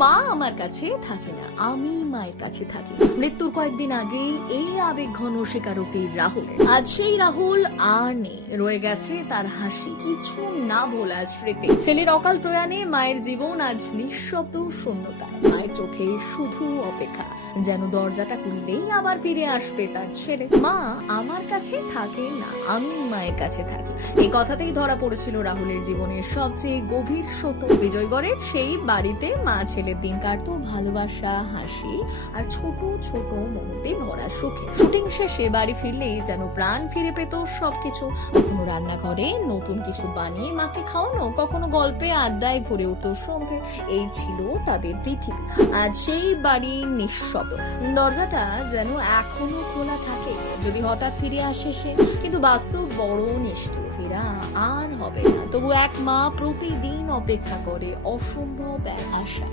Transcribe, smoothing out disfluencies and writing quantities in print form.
মা আমার কাছে থাকে না, আমি মায়ের কাছে থাকি। মৃত্যুর কয়েকদিন আগেই এই আবেগ ঘন স্বীকারোক্তি রাহুলের। আজ সেই রাহুল আর নেই, রয়ে গেছে তার হাসি, কিছু না ভোলা স্মৃতি। ছেলের অকাল প্রয়াণে মায়ের জীবন আজ নিঃশব্দ শূন্যতা। মায়ের চোখে শুধু অপেক্ষা, যেন দরজাটা খুললেই আবার ফিরে আসবে তার ছেলে। মা আমার কাছে থাকে না, আমি মায়ের কাছে থাকি। এই কথাতেই ধরা পড়েছিল রাহুলের জীবনের সবচেয়ে গভীর সত্য। বিজয়গড়ের সেই বাড়িতে মা ছেলের দিন কাটতো ভালোবাসা, হাসি আর ছোট ছোট মুহূর্তে ভরা সুখে। শুটিং শেষে বাড়ি ফিরলেই যেন প্রাণ ফিরে পেত সবকিছু। কখনো রান্নাঘরে নতুন কিছু বানিয়ে মাকে খাওয়ানো, কখনো গল্পে আড্ডায় ভরে উঠত সন্ধে। এই ছিল তাদের পৃথিবী। আজ সেই বাড়ি নিঃশব্দ, দরজাটা যেন এখনো খোলা থাকে, যদি হঠাৎ ফিরে আসে সে। কিন্তু বাস্তব বড় নিষ্ঠুর, ফেরা আর হবে না। তবু এক মা প্রতিদিন অপেক্ষা করে অসম্ভব এক আশা।